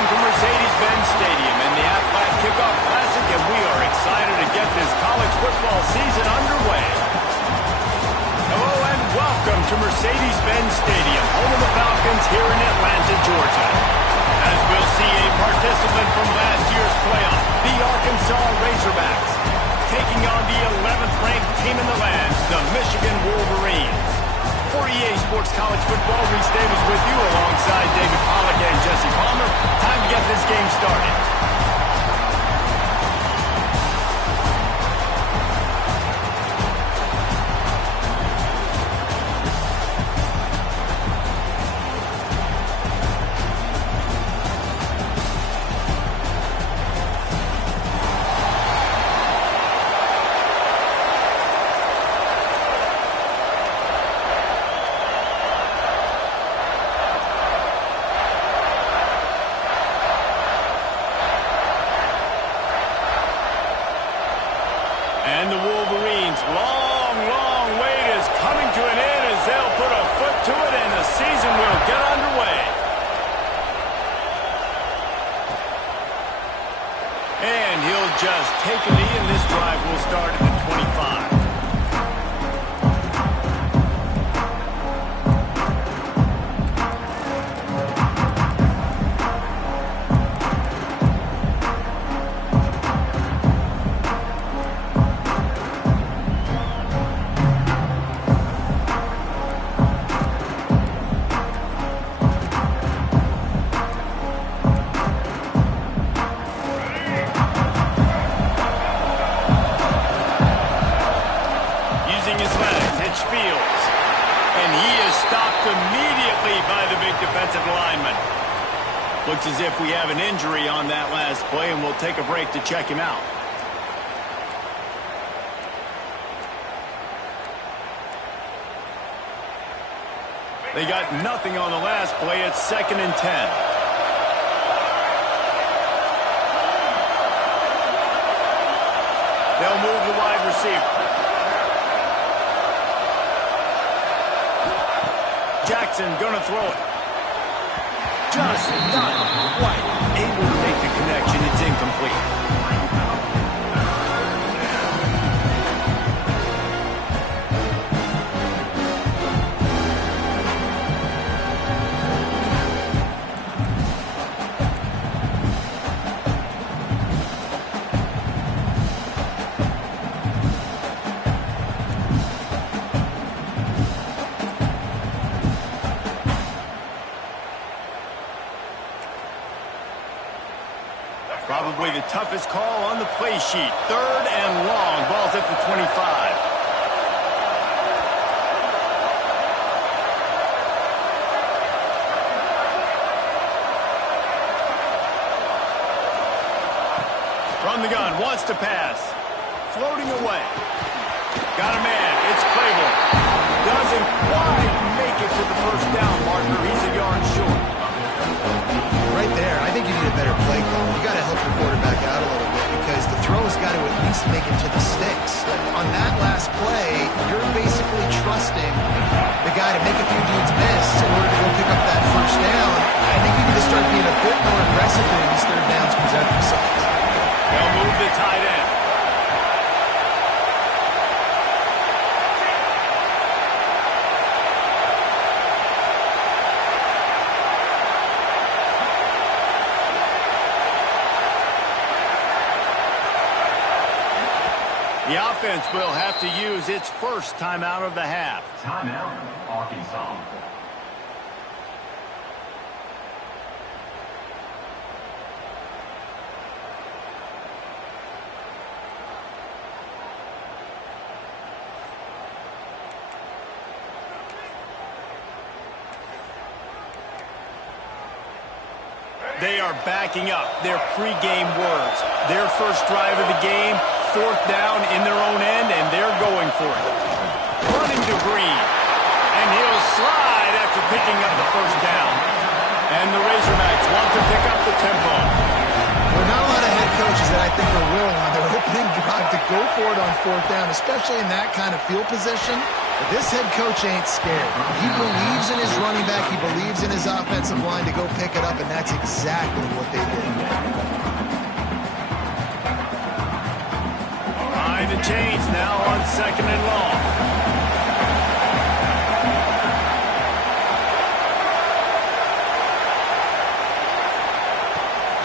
welcome to Mercedes-Benz Stadium and the Aflac Kickoff Classic, and we are excited to get this college football season underway. Hello and welcome to Mercedes-Benz Stadium, home of the Falcons here in Atlanta, Georgia. As we'll see a participant from last year's playoff, the Arkansas Razorbacks, taking on the 11th ranked team in the land, the Michigan Wolverines. For EA Sports College Football, Reese Davis with you alongside David Pollack and Jesse Palmer. Time to get this game started. And the Wolverines' long wait is coming to an end as they'll put a foot to it and the season will get underway. And he'll just take a knee and this drive will start at the 25. Defensive lineman. Looks as if we have an injury on that last play, and we'll take a break to check him out. They got nothing on the last play. It's 2nd and 10. They'll move the wide receiver. Jackson gonna throw it. Just not quite able to make the connection. It's incomplete. Probably the toughest call on the play sheet. 3rd and long. Ball's at the 25. From the gun. Wants to pass. Floating away. Got a man. It's Claiborne. Doesn't quite make it to the first down marker. He's a yard short. Right there, I think you need a better play call. You got to help your quarterback out a little bit because the throw has got to at least make it to the sticks. On that last play, you're basically trusting the guy to make a few dudes miss in order to go pick up that first down. I think you need to start being a bit more aggressive when these third downs present themselves. They'll move the tight end. The offense will have to use its first timeout of the half. Timeout, Arkansas. They are backing up their pregame words. Their first drive of the game, 4th down in their own end, and they're going for it. Running to Green, and he'll slide after picking up the first down. And the Razorbacks want to pick up the tempo. There are not a lot of head coaches that I think are willing on their opening drive to go for it on 4th down, especially in that kind of field position. This head coach ain't scared. He believes in his running back. He believes in his offensive line to go pick it up, and that's exactly what they did. Behind the chains now on 2nd and long.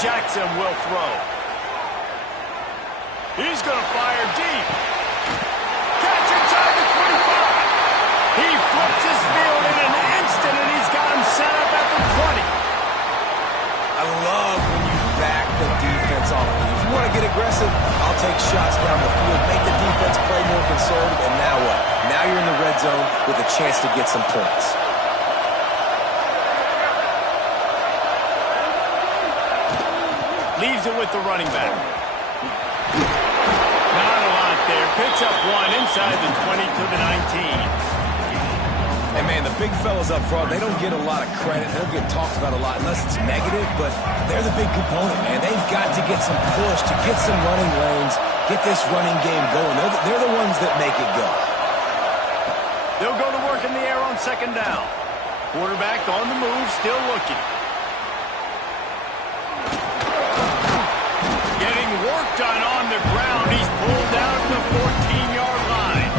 Jackson will throw. He's going to fire deep. Catch inside the 25. He flips his field in an instant, and he's got him set up at the 20. I love when you back the defense off. If you want to get aggressive, I'll take shots down the field, make the defense play more conservative, and now what? Now you're in the red zone with a chance to get some points. Leaves it with the running back. Not a lot there. Picks up one inside the 20 to the 19. Hey, man, the big fellas up front, they don't get a lot of credit. They don't get talked about a lot unless it's negative, but they're the big component, man. They've got to get some push, to get some running lanes, get this running game going. They're the ones that make it go. They'll go to work in the air on 2nd down. Quarterback on the move, still looking. Getting work done on the ground. He's pulled down to the 14-yard line.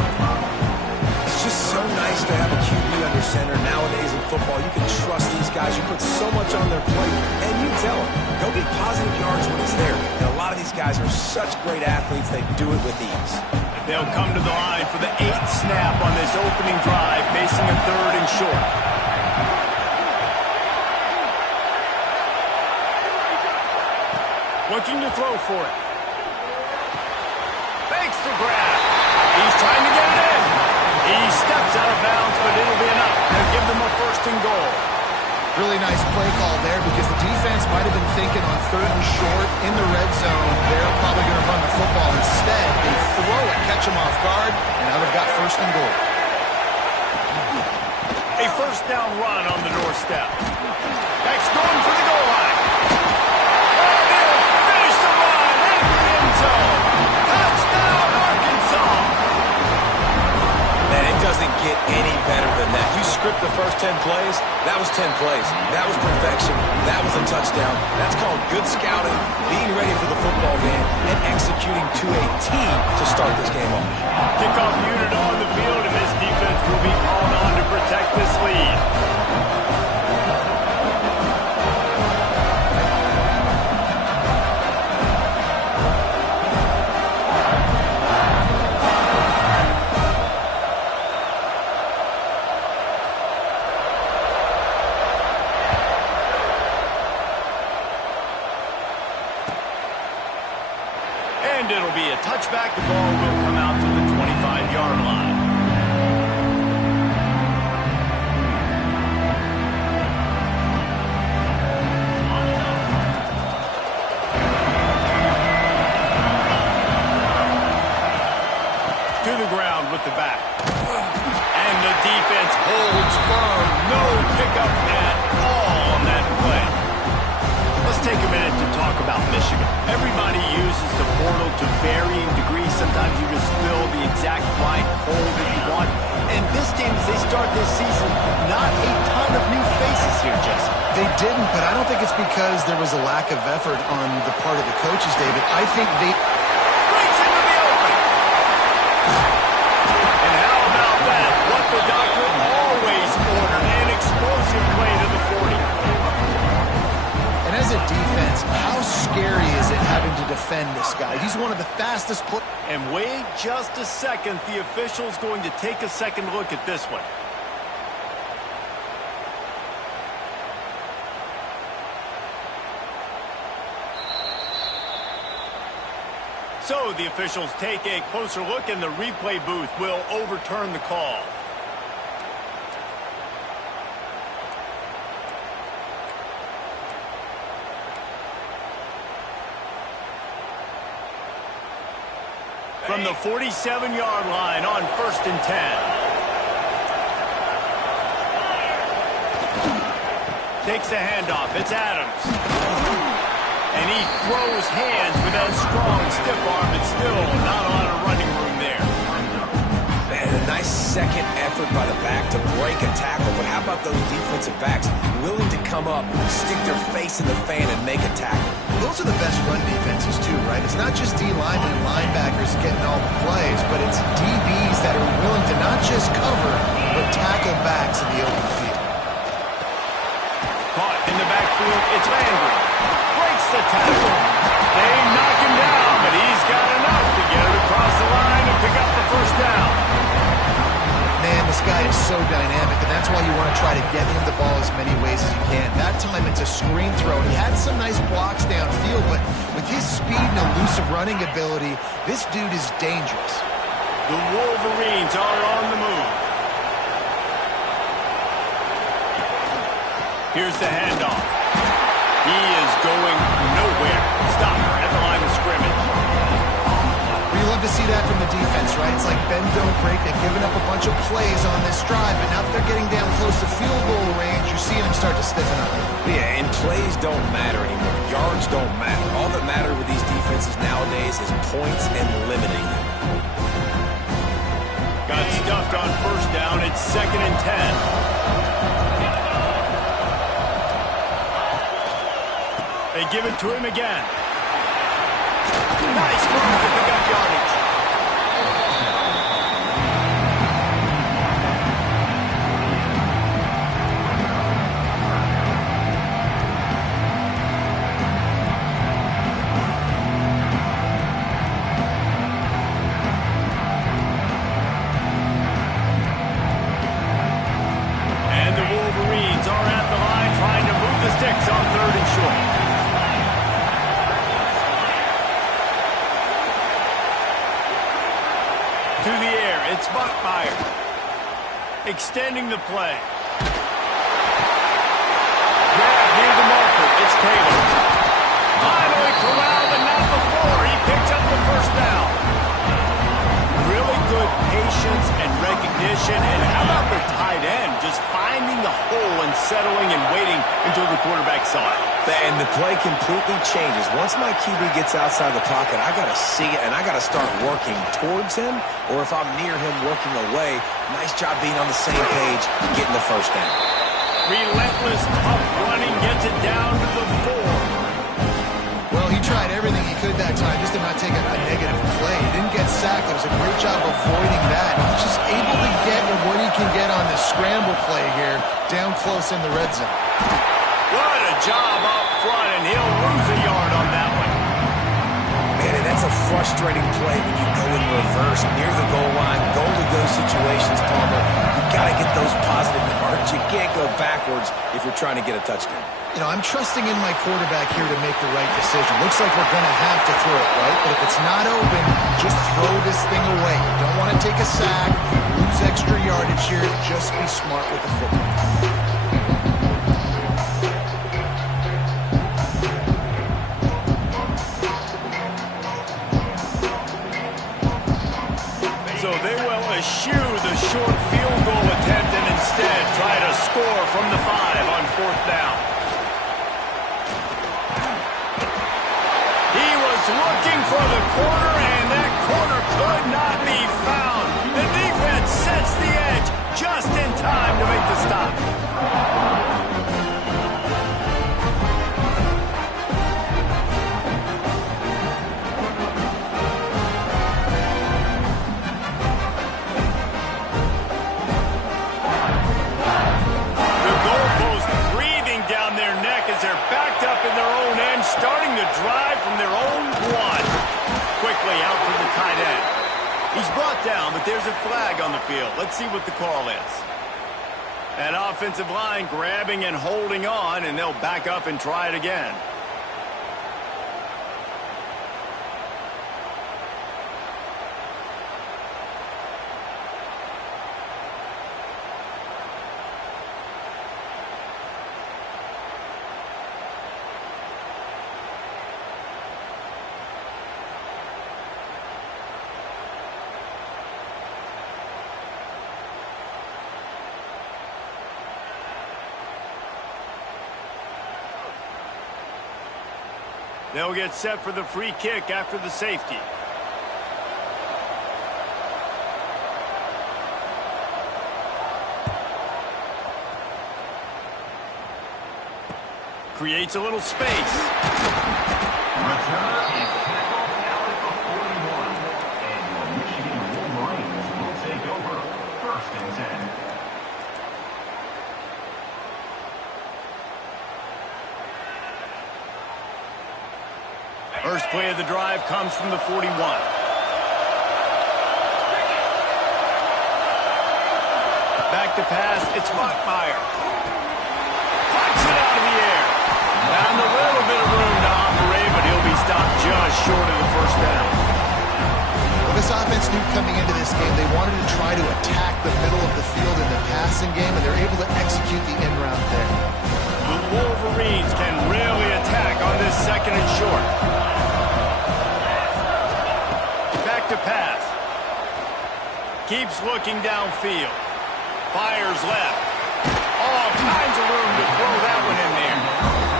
It's just so nice to have a QB under center. Nowadays in football, you can trust these guys. You put so much on their plate, and you tell them, go get positive yards when it's there. And a lot of these guys are such great athletes, they do it with ease. They'll come to the line for the 8th snap on this opening drive, facing a 3rd and short. Looking to throw for it. Fakes the grab. He's trying to get it in. He steps out of bounds, but it'll be enough. They'll give them a 1st and goal. Really nice play call there because the defense might have been thinking on 3rd and short in the red zone. They're probably going to run the football. Instead, they throw it, catch them off guard, and now they've got 1st and goal. A 1st down run on the doorstep. Next going for the goal line. Touchdown, Arkansas! Man, it doesn't get any better than that. You script the first 10 plays, that was 10 plays. That was perfection. That was a touchdown. That's called good scouting, being ready for the football game, and executing to a T to start this game off. Kickoff unit on the field, and this defense will be called on to protect this lead. And it'll be a touchback. The ball will come out to the 25-yard line. To the ground with the back. And the defense holds firm. No pickup at all on that play. Let's take a minute to talk about Michigan. Everybody uses the portal to varying degrees. Sometimes you just fill the exact right hole that you want. And this team, as they start this season, not a ton of new faces here, Jesse. They didn't, but I don't think it's because there was a lack of effort on the part of the coaches, David. I think they... Breaks into the open. And how about that? What the doctor always ordered. An explosive play to the 40. And as a defense, how scary is it having to defend this guy? He's one of the fastest players. And wait just a second. The official's going to take a second look at this one. So the officials take a closer look, and the replay booth will overturn the call. From the 47-yard line on 1st and 10. Takes the handoff. It's Adams. And he throws hands with that strong, stiff arm, but still not a lot of running room there. Man, a nice second effort by the back to break a tackle, but how about those defensive backs willing to come up, stick their face in the fan, and make a tackle? Those are the best run defenses, too, right? It's not just D-linemen and linebackers getting all the plays, but it's DBs that are willing to not just cover, but tackle backs in the open field. Caught in the backfield, it's Landry. Breaks the tackle. They knock him down, but he's got enough to get it across the line and pick up the first down. Man, this guy is so dynamic, and that's why you want to try to get him the ball as many ways as you can. That time it's a screen throw. He had some nice blocks downfield, but with his speed and elusive running ability, this dude is dangerous. The Wolverines are on the move. Here's the handoff. He is going nowhere. Stop at the line of scrimmage. You love to see that from the defense, right? It's like bend, don't break. They've given up a bunch of plays on this drive, but now that they're getting down close to field goal range, you're seeing them start to stiffen up. Yeah, and plays don't matter anymore. Yards don't matter. All that matter with these defenses nowadays is points and limiting them. Got stuffed on first down. It's 2nd and 10. They give it to him again. Nice move to pick up yardage. And the Wolverines are at the line trying to move the sticks on 3rd and short. To the air, it's Buckmeyer. Extending the play. Grab near the marker, it's Taylor. Finally corralled and not before. He picks up the first down. Really good patience and recognition. And how about the tight end? Just finding the hole and settling and waiting until the quarterback saw it. And the play completely changes. Once my QB gets outside the pocket, I got to see it, and I got to start working towards him, or if I'm near him, working away. Nice job being on the same page, getting the first down. Relentless, tough running gets it down to the 4. Well, he tried everything he could that time just to not take a negative play. He didn't get sacked. It was a great job avoiding that. He's just able to get what he can get on this scramble play here, down close in the red zone. What a job up front, and he'll lose a yard on that one. Man, and that's a frustrating play when you go in reverse near the goal line, goal-to-go situations, Palmer. You've got to get those positive yards. You can't go backwards if you're trying to get a touchdown. You know, I'm trusting in my quarterback here to make the right decision. Looks like we're going to have to throw it, right? But if it's not open, just throw this thing away. You don't want to take a sack, lose extra yardage here. Just be smart with the football. So they will eschew the short field goal attempt and instead try to score from the 5 on 4th down. He was looking for the corner, and that corner could not be found. The defense sets the edge just in time to make the stop. They're backed up in their own end, starting to drive from their own 1. Quickly out to the tight end. He's brought down, but there's a flag on the field. Let's see what the call is. That offensive line grabbing and holding on, and they'll back up and try it again. They'll get set for the free kick after the safety. creates a little space. Returner is tackled out at the 41. And your Michigan Wolverines will take over 1st and 10. First play of the drive comes from the 41. Back to pass, it's Buckmeyer. Flies it out of the air. Found a little bit of room to operate, but he'll be stopped just short of the first down. Well, this offense knew coming into this game they wanted to try to attack the middle of the field in the passing game, and they're able to execute the end route there. The Wolverines can really attack on this 2nd and short. Back to pass. Keeps looking downfield. Fires left. All kinds of room to throw that one in there.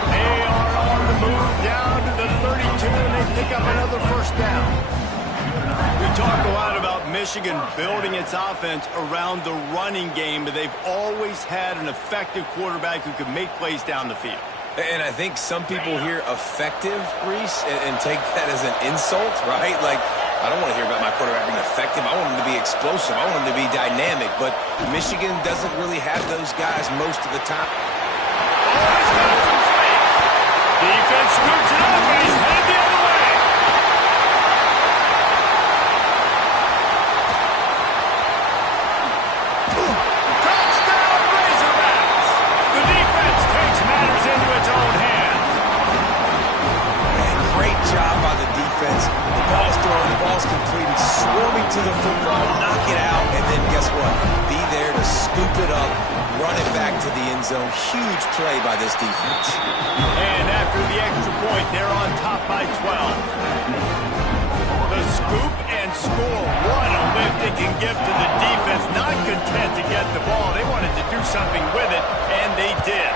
They are on the move down to the 32, and they pick up another first down. We talk a lot about Michigan building its offense around the running game, but they've always had an effective quarterback who could make plays down the field. And I think some people hear effective, Reese, and take that as an insult, right? Like, I don't want to hear about my quarterback being effective. I want him to be explosive. I want him to be dynamic. But Michigan doesn't really have those guys most of the time. Oh, he's got some space. Defense scoops it up, and he's headed the other way. Touchdown, Razorbacks. The defense takes matters into its own hands. Man, great job by the defense. The ball's thrown, the ball's completed, swarming to the football, knock it out, and then guess what? Be there to scoop it up, run it back to the end zone. Huge play by this defense. And after the extra point, they're on top by 12. The scoop and score. What a lift it can give to the defense. Not content to get the ball. They wanted to do something with it, and they did.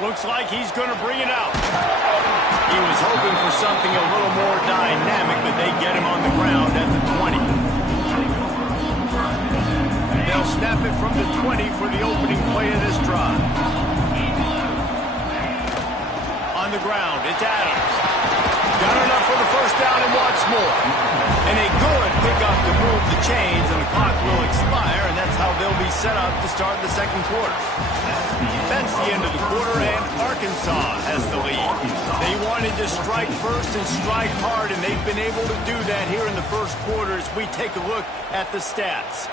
Looks like he's going to bring it out. He was hoping for something a little more dynamic, but they get him on the ground at the 20. They'll snap it from the 20 for the opening play of this drive. On the ground, it's Adams. Got enough for the first down and wants more. And a good pickup to move the chains, and the clock will expire, and that's how they'll be set up to start the 2nd quarter. That's the end of the quarter, and Arkansas has the lead. They wanted to strike first and strike hard, and they've been able to do that here in the 1st quarter as we take a look at the stats.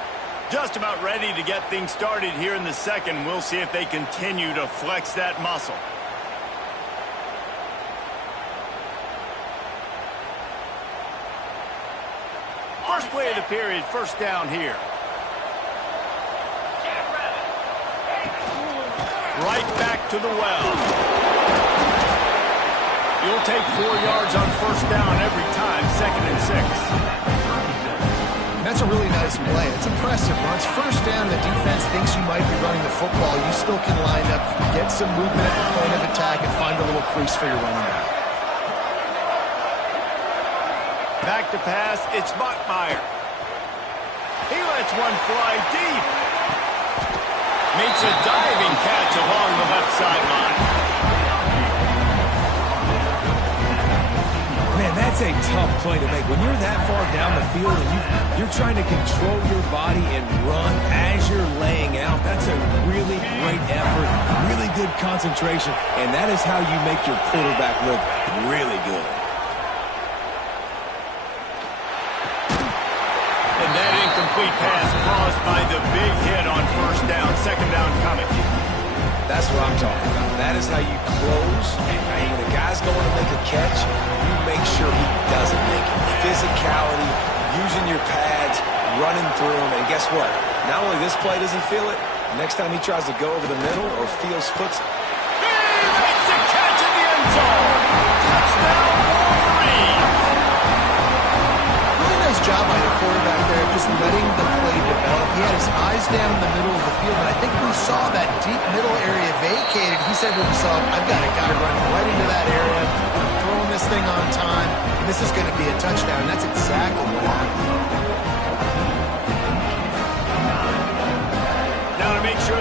Just about ready to get things started here in the 2nd. We'll see if they continue to flex that muscle. First play of the period, first down here. Right back to the well. You'll take 4 yards on first down every time, 2nd and 6. That's a really nice play. It's impressive. When it's first down, the defense thinks you might be running the football. You still can line up, get some movement at the point of attack, and find a little crease for your running back. Back to pass, it's Buckmeyer. He lets one fly deep. Makes a diving catch along the left sideline. Man, that's a tough play to make. When you're that far down the field and you're trying to control your body and run as you're laying out, that's a really great effort, really good concentration, and that is how you make your quarterback look really good. And that incomplete pass caused by the big hit on first down, 2nd down coming. That's what I'm talking about. That is how you close. And when a guy's going to make a catch, you make sure he doesn't make it. Physicality, using your pads, running through them. And guess what? Not only this play does he feel it, next time he tries to go over the middle or feels foots. He makes a catch in the end zone. Touchdown, Wolverine. Really nice job by the quarterback there, just letting the play develop. He had his eyes down in the middle of the field, and I think when he saw that deep middle area vacated, he said to himself, I've got to run right into that area. I'm throwing this thing on time, and this is going to be a touchdown. And that's exactly what happened. Now to make sure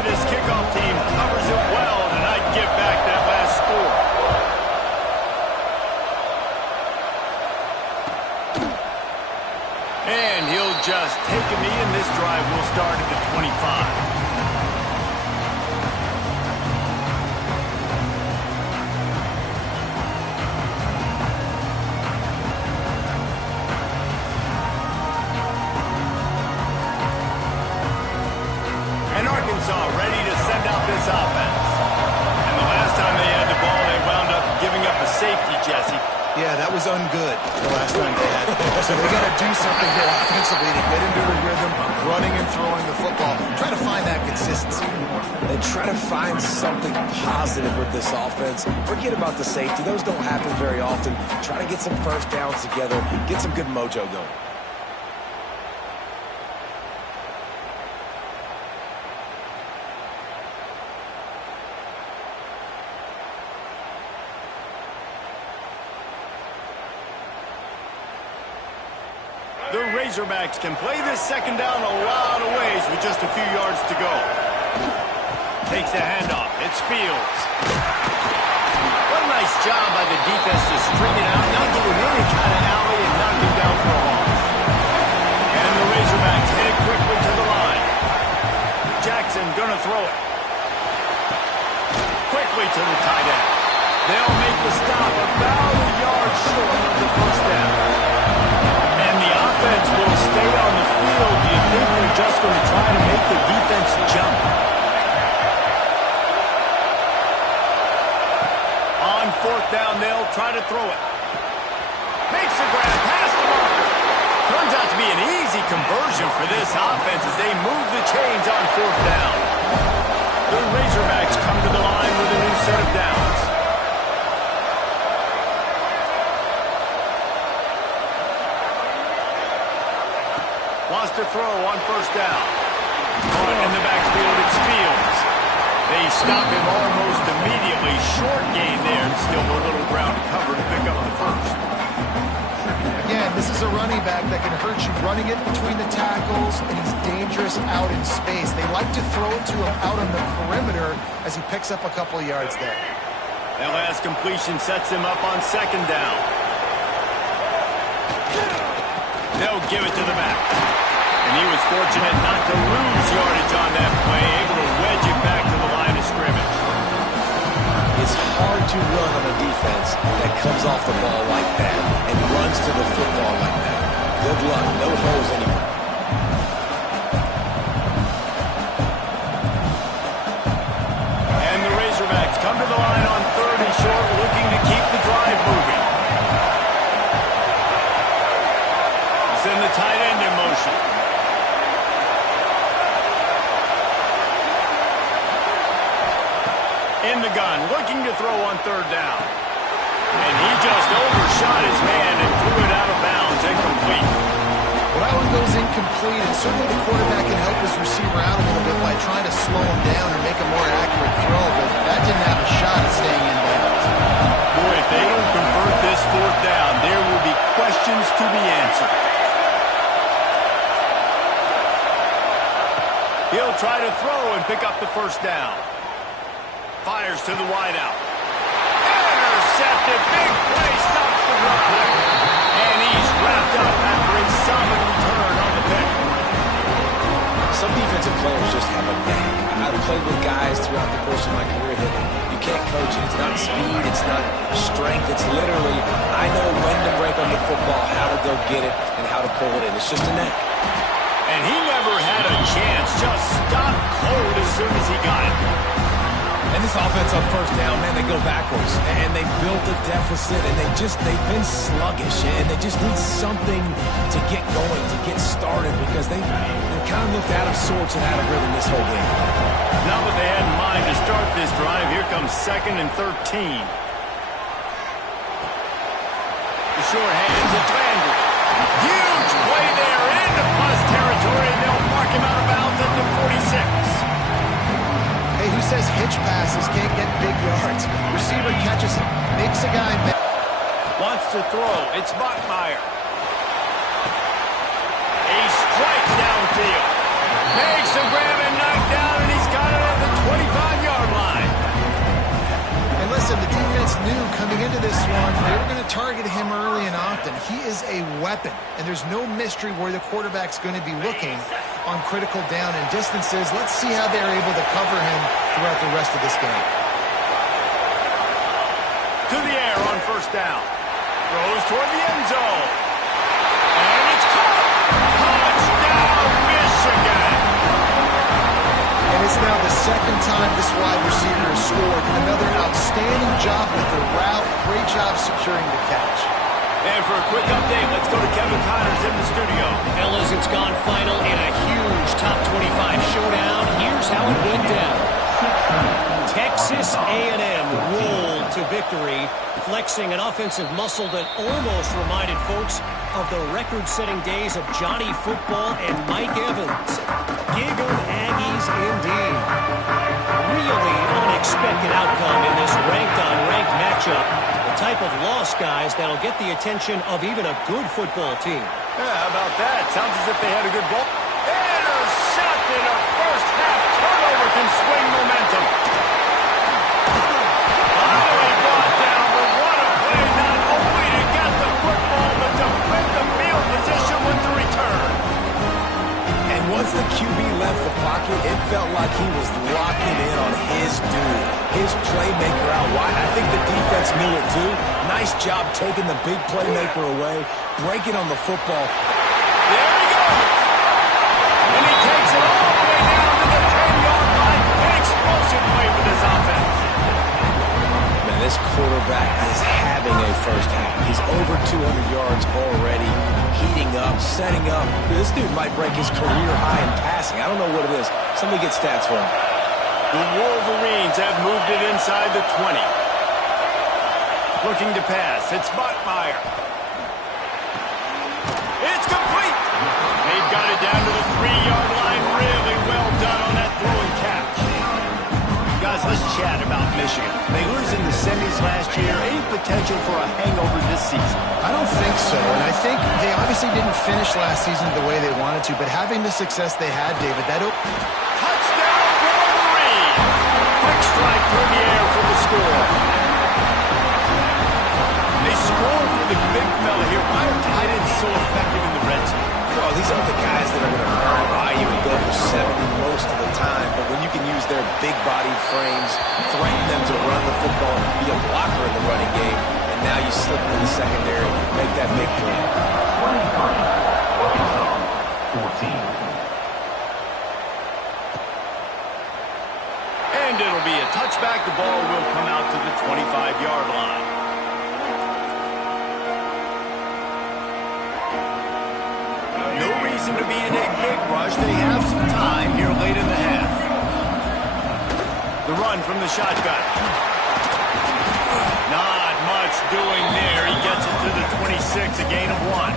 Yeah, that was ungood the last time they had the ball. So they got to do something here offensively to get into the rhythm of running and throwing the football. Try to find that consistency. They try to find something positive with this offense. Forget about the safety. Those don't happen very often. Try to get some first downs together. Get some good mojo going. The Razorbacks can play this second down a lot of ways with just a few yards to go. Takes the handoff. It's Fields. What a nice job by the defense to string it out, not give him any kind of alley, and knock him down for a loss. And the Razorbacks head it quickly to the line. Jackson gonna throw it. Quickly to the tight end. They'll make the stop about a yard short of the first down. Offense will stay on the field. Do you think they're just going to try to make the defense jump? On fourth down, they'll try to throw it. Makes the grab, past the marker. Turns out to be an easy conversion for this offense as they move the chains on fourth down. The Razorbacks come to the line with a new set of downs. Wants to throw on first down. Caught in the backfield, it's Fields. They stop him almost immediately. Short gain there, and still a little ground to cover to pick up the first. Again, this is a running back that can hurt you running it between the tackles, and he's dangerous out in space. They like to throw it to him out on the perimeter as he picks up a couple of yards there. That last completion sets him up on second down. They'll give it to the back. And he was fortunate not to lose yardage on that play, able to wedge it back to the line of scrimmage. It's hard to run on a defense that comes off the ball like that and runs to the football like that. Good luck. No holes anywhere. And the Razorbacks come to the line on third and short, looking to keep the drive moving. Send the tight end in motion. In the gun, looking to throw on third down. And he just overshot his man and threw it out of bounds, incomplete. Well, that one goes incomplete, and certainly the quarterback can help his receiver out a little bit by trying to slow him down or make a more accurate throw, but that didn't have a shot at staying in bounds. Boy, if they don't convert this fourth down, there will be questions to be answered. He'll try to throw and pick up the first down. Fires to the wideout. Intercepted. Big play. Stops the drive. And he's wrapped up after a solid return on the pick. Some defensive players just have a knack. I've played with guys throughout the course of my career that you can't coach it. It's not speed. It's not strength. It's literally, I know when to break on the football, how to go get it, and how to pull it in. It's just a knack. And he never had a chance. Just stopped cold as soon as he got it. And this offense on first down, man, they go backwards. And they built a deficit, and they've been sluggish. And they just need something to get going, to get started, because they kind of looked out of sorts and out of rhythm this whole game. Not what they had in mind to start this drive. Here comes 2nd and 13. The short hands, it's Landry. Huge play there into plus territory, and they'll mark him out of bounds at the 46. Hey, who says hitch passes can't get big yards? Receiver catches it, makes a guy miss. Wants to throw. It's Bachmeier. A strike downfield. Makes a grab and knocked down, and he's got it at the 25-yard line. And listen, the defense knew coming into this one they were going to target him early and often. He is a weapon, and there's no mystery where the quarterback's going to be looking on critical down and distances. Let's see how they're able to cover him throughout the rest of this game. To the air on first down. Throws toward the end zone. And it's caught. Touchdown, Michigan. And it's now the second time this wide receiver has scored. Another outstanding job with the route Great job securing the catch. And for a quick update, let's go to Kevin Connors in the studio. Fellas, it's gone final in a huge top 25 showdown. Here's how it went down. Texas A&M rolled to victory, flexing an offensive muscle that almost reminded folks of the record-setting days of Johnny Football and Mike Evans. Gig 'em Aggies indeed. Really unexpected outcome in this ranked-on-ranked matchup. The type of loss, guys, that'll get the attention of even a good football team. Yeah, how about that? Sounds as if they had a good ball. Intercepted. A first-half turnover can swing momentum. Finally brought down, but what a play, not only to get the football, but to put the field position with the return. And once the QB left the pocket, it felt like he was locking in on his dude, his playmaker out wide. I think the defense knew it too. Nice job taking the big playmaker away, breaking on the football. There he goes. And he takes it all the way down to the 10-yard line. An explosive play for this offense. Man, this quarterback is having a first half. He's over 200 yards already, heating up, setting up. This dude might break his career high in passing. I don't know what it is. Somebody get stats for him. The Wolverines have moved it inside the 20. Looking to pass. It's Buckmeyer. It's complete. They've got it down to the 3-yard line. Really well done on that throw and catch. Guys, let's chat about Michigan. They lose in the semis last year. Any potential for a hangover this season? I don't think so, and I think they obviously didn't finish last season the way they wanted to, but having the success they had, David, Touchdown, Wolverine! Quick strike through the air for the score. They score for the big fella here. Why are tight ends so effective in the red zone? Well, these aren't the guys that are going to burn by you and go for 70 most of the time, but when you can use their big-bodied frames, threaten them to run the football, be a blocker in the running game, and now you slip into the secondary, make that big play. 14. And it'll be a touchback. The ball will come out to the 25-yard line. No reason to be in a big rush. They have some time here late in the half. The run from the shotgun. Not much doing there. He gets it to the 26, a gain of 1.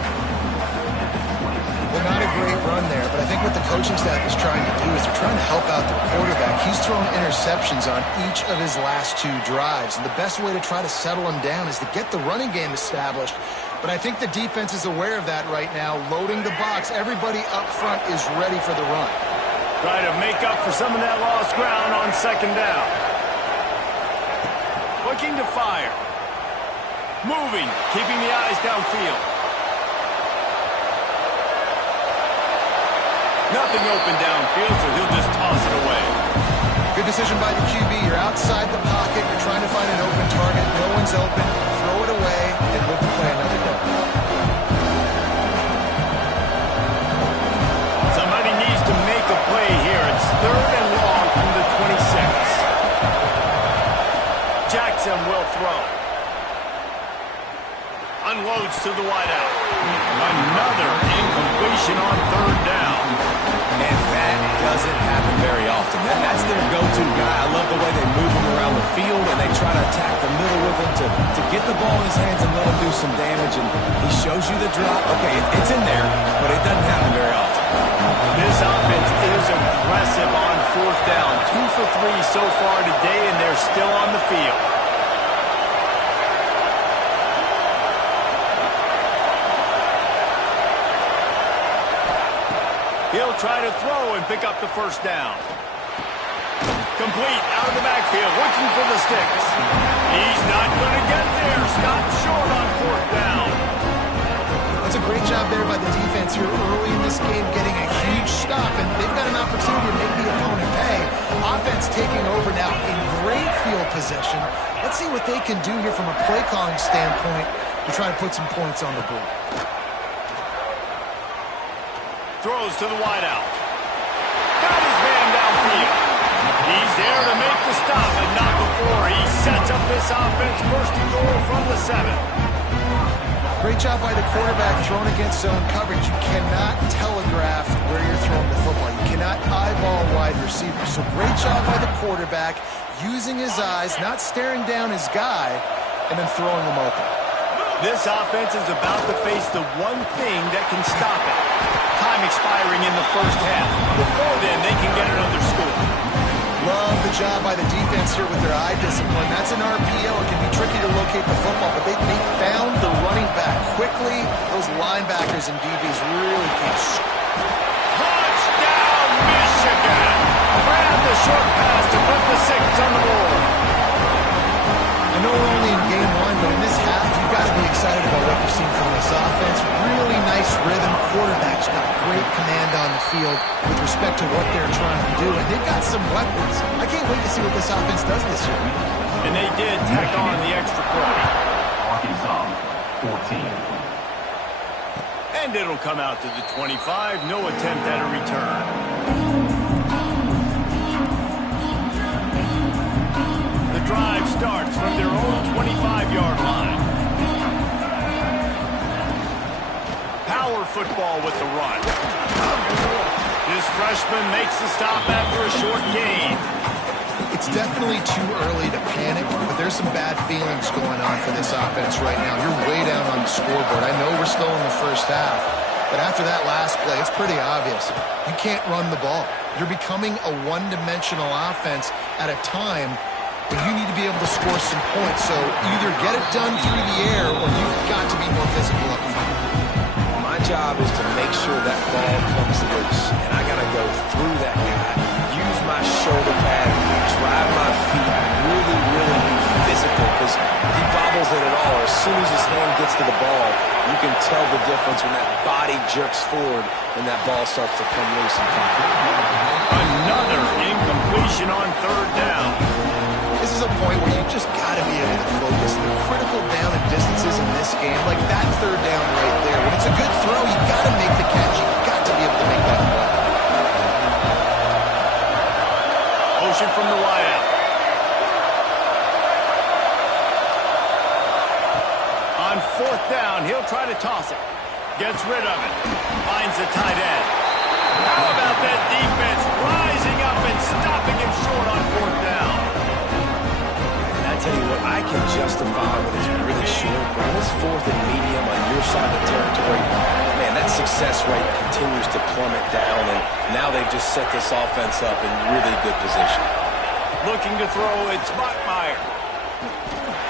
well, not a great run there, but I think what the coaching staff is trying to do is they're trying to help out the quarterback. He's thrown interceptions on each of his last 2 drives, and the best way to try to settle him down is to get the running game established. But I think the defense is aware of that right now, loading the box. Everybody up front is ready for the run. Try to make up for some of that lost ground on second down. Looking to fire. Moving, keeping the eyes downfield. Nothing open downfield, so he'll just toss it away. Good decision by the QB. You're outside the pocket. You're trying to find an open target. No one's open. Throw it away and live to play another day. Somebody needs to make a play here. It's 3rd and long from the 26. Jackson will throw. Unloads to the wideout. Another incompletion on 3rd down. And that doesn't happen very often. That's their go-to guy. I love the way they move him around the field, and they try to attack the middle with him to get the ball in his hands and let him do some damage. And he shows you the drop. Okay, it's in there, but it doesn't happen very often. This offense is aggressive on 4th down. 2 for 3 so far today, and they're still on the field. He'll try to throw and pick up the 1st down. Complete out of the backfield, looking for the sticks. He's not going to get there. Stopped short on 4th down. That's a great job there by the defense here early in this game, getting a huge stop, and they've got an opportunity to make the opponent pay. Offense taking over now in great field possession. Let's see what they can do here from a play calling standpoint to try to put some points on the board. Throws to the wideout. Got his man downfield. He's there to make the stop, but not before he sets up the this offense first and goal from the 7. Great job by the quarterback thrown against zone coverage. You cannot telegraph where you're throwing the football. You cannot eyeball wide receiver. So great job by the quarterback using his eyes, not staring down his guy, and then throwing him open. This offense is about to face the one thing that can stop it. Time expiring in the first half. Before then, they can get another score. Love the job by the defense here with their eye discipline. That's an RPO. It can be tricky to locate the football, but they found the running back quickly. Those linebackers and DBs really can't. Touchdown, Michigan! Grab the short pass to put the 6 on the board. I know we're only in game 1, but in this half, you've got to be excited about what you're seeing from this offense. Really nice rhythm. Quarterback's got great command on the field with respect to what they're trying to do, and they've got some weapons. I can't wait to see what this offense does this year. And they did tack on the extra point. Arkansas, 14. And it'll come out to the 25. No attempt at a return. The drive starts from their own 25-yard line. Power football with the run. This freshman makes the stop after a short gain. It's definitely too early to panic, but there's some bad feelings going on for this offense right now. You're way down on the scoreboard. I know we're still in the first half, but after that last play, it's pretty obvious. You can't run the ball. You're becoming a one-dimensional offense at a time when you need to be able to score some points. So either get it done through the air or you've got to be more physical up front. My job is to make sure that ball comes loose, and I got to go through that guy, use my shoulder pad, drive my feet, really, really be physical, because he bobbles it at all. As soon as his hand gets to the ball, you can tell the difference when that body jerks forward and that ball starts to come loose and pop. Another incompletion on third down. This is a point where you just got to be able to focus. The critical down and distances in this game, like that third down right there. When it's a good throw, you got to make the catch. You got to be able to make that play. Motion from the wideout. On fourth down, he'll try to toss it. Gets rid of it. Finds the tight end. How about that defense rising up and stopping him short on fourth down? I tell you what, I can justify when it's really short, but when it's fourth and medium on your side of the territory, man, that success rate continues to plummet down, and now they've just set this offense up in really good position. Looking to throw, it's Bachmeier.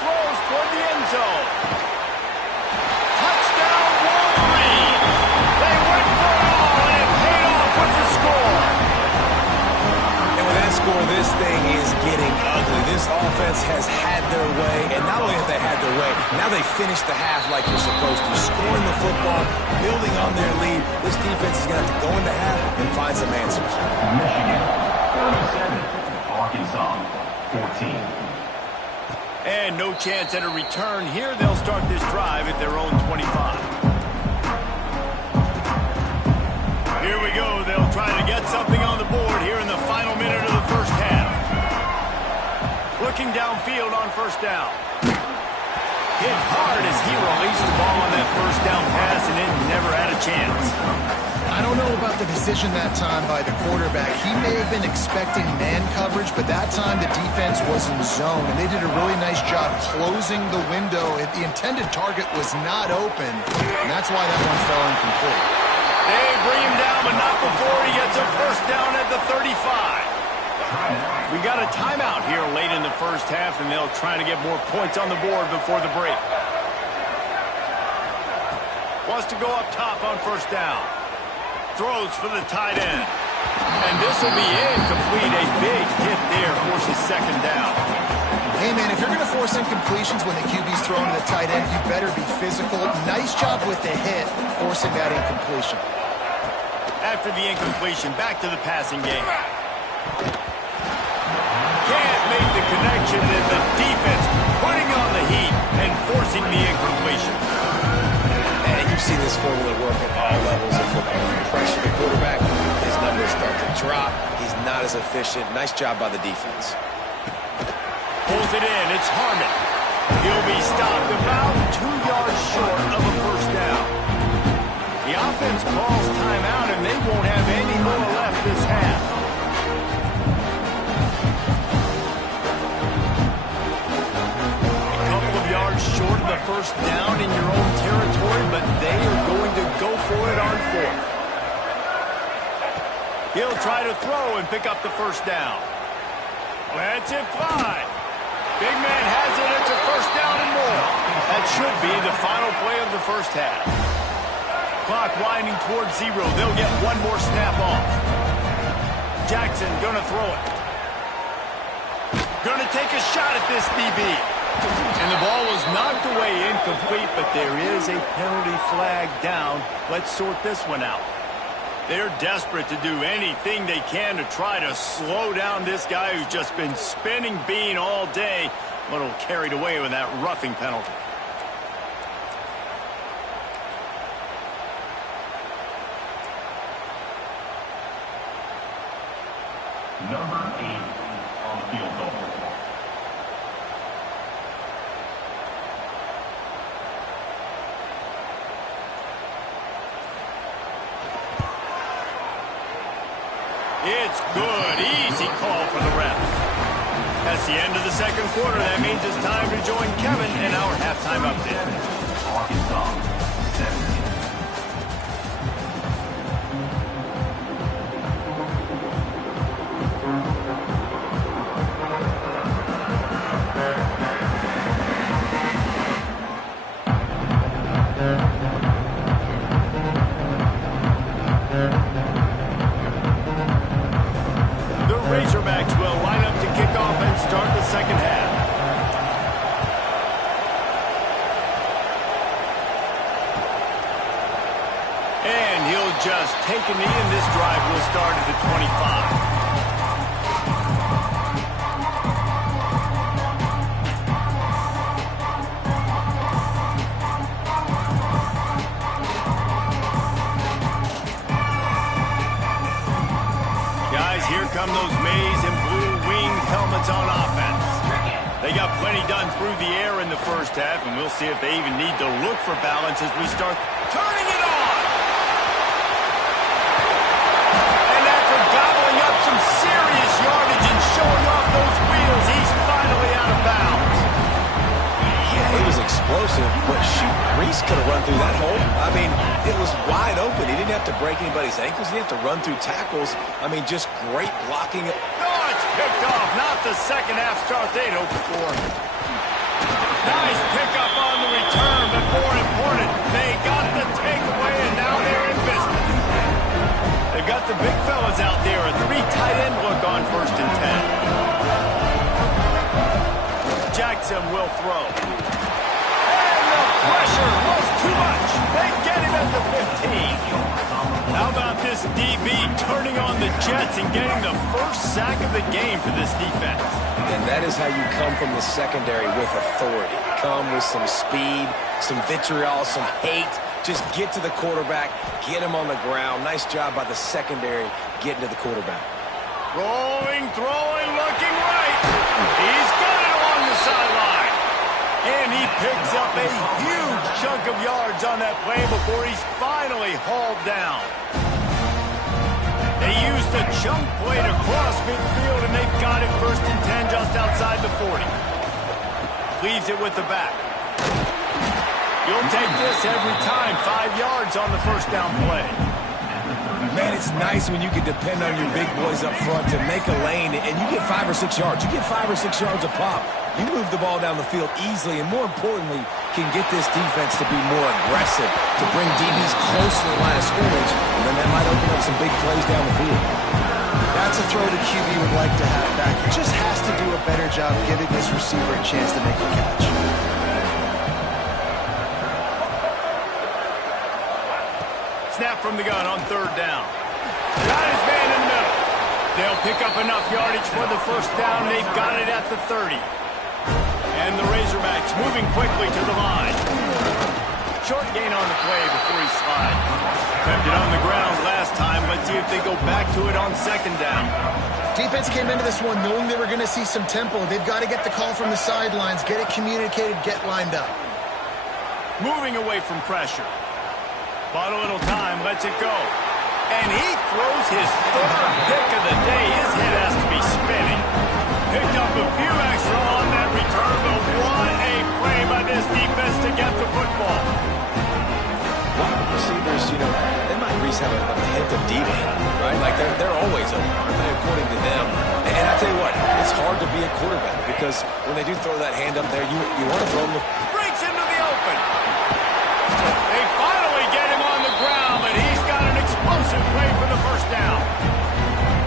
Throws toward the end zone. Touchdown, Wolverine! They went for it all, and it paid off with the score. And with that score, this thing is getting ugly. This offense has had their way, and not only have they had their way, now they finished the half like they're supposed to, scoring the football, building on their lead. This defense is going to have to go into half and find some answers. Michigan, 37. Arkansas, 14. And no chance at a return here. They'll start this drive at their own 25. Here we go. They'll try to get something on the board here in the final minute of the first half. Looking downfield on first down. Hit hard as he released the ball on that first down pass, and it never had a chance. I don't know about the decision that time by the quarterback. He may have been expecting man coverage, but that time the defense was in zone, and they did a really nice job closing the window. The intended target was not open, and that's why that one fell incomplete. They bring him down, but not before he gets a first down at the 35. We got a timeout here late in the first half, and they'll try to get more points on the board before the break. Wants to go up top on first down. Throws for the tight end. And this will be incomplete. A big hit there forces second down. Hey, man, if you're going to force incompletions when the QB's throwing to the tight end, you better be physical. Nice job with the hit, forcing that incompletion. After the incompletion, back to the passing game. Can't make the connection, and the defense putting on the heat and forcing the incompletion. And you've seen this formula work at all levels of football. You pressure the quarterback, his numbers start to drop. He's not as efficient. Nice job by the defense. Pulls throws it in. It's Harmon. He'll be stopped about 2 yards short of a first down. The offense calls timeout, and they won't have any more left this half. A couple of yards short of the first down in your own territory, but they are going to go for it on fourth. He'll try to throw and pick up the first down. Lets it fly. Big man has it. It's a first down and more. That should be the final play of the first half. Clock winding towards 0. They'll get one more snap off. Jackson gonna throw it. Gonna take a shot at this DB. And the ball was knocked away incomplete, but there is a penalty flag down. Let's sort this one out. They're desperate to do anything they can to try to slow down this guy who's just been spinning bean all day. A little carried away with that roughing penalty. Number 8 on the field goal. It's good. Easy call for the ref. That's the end of the second quarter. That means it's time to join Kevin in our halftime update. Arkansas, 7. Razorbacks will line up to kick off and start the second half. And he'll just take a knee, and this drive will start at the 25. Here come those maize and blue-winged helmets on offense. They got plenty done through the air in the first half, and we'll see if they even need to look for balance as we start turning it on. And after gobbling up some serious yardage and showing off those wheels, he's finally out of bounds. Yeah, he was explosive, but shoot, Reese could have run through that hole. I mean, it was wide open. He didn't have to break anybody's ankles. He didn't have to run through tackles. I mean, just great blocking. Oh, it's picked off. Not the second half start they'd hoped for. Nice pickup on the return, but more important, they got the takeaway, and now they're in business. They've got the big fellas out there. A 3 tight end look on 1st and 10. Jackson will throw. Pressure was too much. They get him at the 15. How about this DB turning on the Jets and getting the first sack of the game for this defense? And that is how you come from the secondary with authority. Come with some speed, some vitriol, some hate. Just get to the quarterback, get him on the ground. Nice job by the secondary getting to the quarterback. Rolling, throwing, looking right. He's got it along the sideline. And he picks up a huge chunk of yards on that play before he's finally hauled down. They used a chunk play to cross midfield, and they've got it 1st and 10 just outside the 40. Leaves it with the back. You'll take this every time. 5 yards on the first down play. Man, it's nice when you can depend on your big boys up front to make a lane, and you get 5 or 6 yards. You get 5 or 6 yards a pop. You move the ball down the field easily, and more importantly, can get this defense to be more aggressive, to bring DBs close to the line of scrimmage, and then that might open up some big plays down the field. That's a throw the QB would like to have back. He just has to do a better job giving this receiver a chance to make a catch. Snap from the gun on 3rd down. Got his man in the middle. They'll pick up enough yardage for the first down. They've got it at the 30. And the Razorbacks moving quickly to the line. Short gain on the play before he slides. Kept it on the ground last time. Let's see if they go back to it on 2nd down. Defense came into this one knowing they were going to see some tempo. They've got to get the call from the sidelines, get it communicated, get lined up. Moving away from pressure. Bought a little time, lets it go. And he throws his third pick of the day. His head has to be spinning. Picked up a few extra on that return, but what a play by this defense to get the football. Wide receivers, they might at least have a hint of D-man, right? Like they're always open, aren't they, according to them? And I tell you what, it's hard to be a quarterback because when they do throw that hand up there, you want to throw them. Breaks into the open. They finally get him on the ground, but he's got an explosive play for the first down.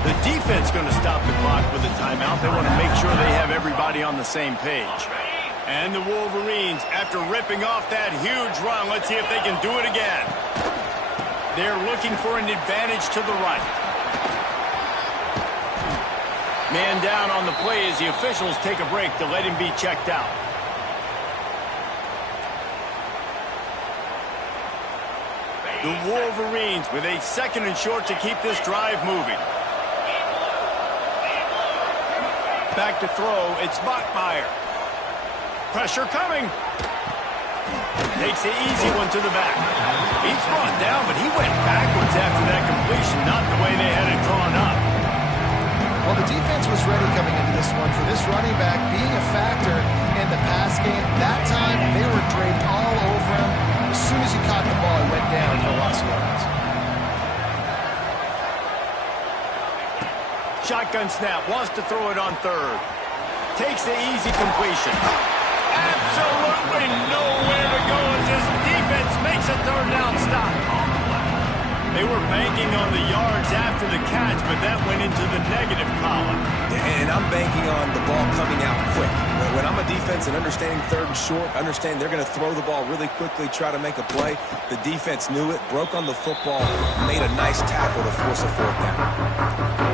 The defense going to stop the clock with a timeout. They want to make sure they have everybody on the same page. And the Wolverines, after ripping off that huge run, let's see if they can do it again. They're looking for an advantage to the right. Man down on the play as the officials take a break to let him be checked out. The Wolverines with a 2nd and short to keep this drive moving. Back to throw, it's Bachmeier. Pressure coming. Takes the easy one to the back. He's brought down, but he went backwards after that completion, not the way they had it drawn up. Well, the defense was ready coming into this one for this running back being a factor in the pass game. That time, they were draped all over him. As soon as he caught the ball, it went down for lots of yards. Shotgun snap, wants to throw it on third. Takes the easy completion. Absolutely nowhere to go as his defense makes a third down stop. They were banking on the yards after the catch, but that went into the negative column. And I'm banking on the ball coming out quick. When I'm a defense and understanding 3rd and short, understand they're going to throw the ball really quickly, try to make a play. The defense knew it, broke on the football, made a nice tackle to force a 4th down.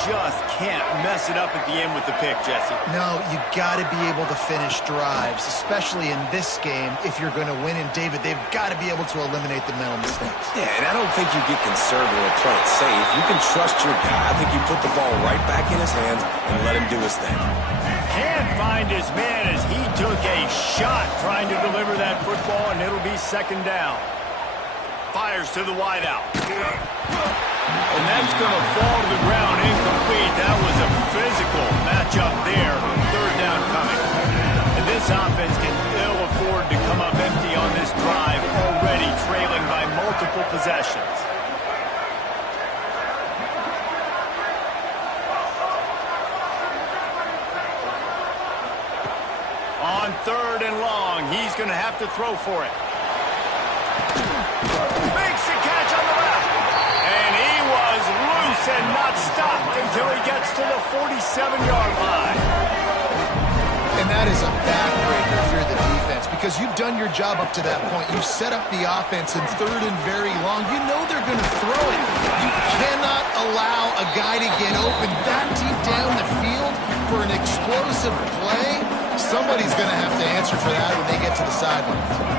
Just can't mess it up at the end with the pick, Jesse. No, you got to be able to finish drives, especially in this game. If you're going to win, and David, they've got to be able to eliminate the mental mistakes. Yeah, and I don't think you get conservative or play it safe. You can trust your guy. I think you put the ball right back in his hands and let him do his thing. Can't find his man as he took a shot trying to deliver that football, and it'll be 2nd down. Fires to the wideout. And that's going to fall to the ground incomplete. That was a physical matchup there. 3rd down coming. And this offense can ill afford to come up empty on this drive, already trailing by multiple possessions. On 3rd and long, he's going to have to throw for it. Makes the catch on the left. And he was loose and not stopped until he gets to the 47-yard line. And that is a backbreaker if you're the defense because you've done your job up to that point. You've set up the offense in 3rd and very long. You know they're going to throw it. You cannot allow a guy to get open that deep down the field for an explosive play. Somebody's going to have to answer for that when they get to the sidelines.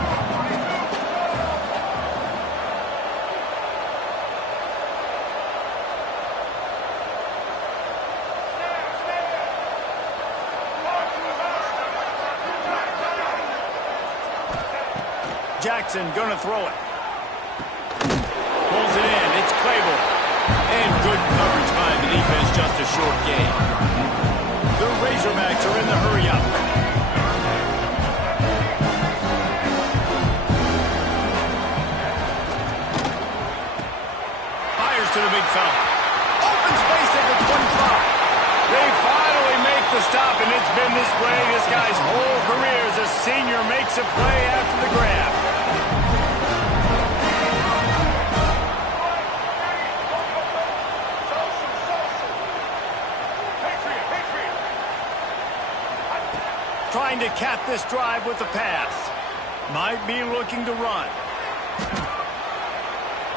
Jackson gonna throw it. Pulls it in. It's Claiborne. And good coverage by the defense, just a short gain. The Razorbacks are in the hurry-up. Fires to the big fella. Open space at the 25. They finally make the stop, and it's been this way this guy's whole career as a senior makes a play after the grab. Trying to cap this drive with the pass. Might be looking to run.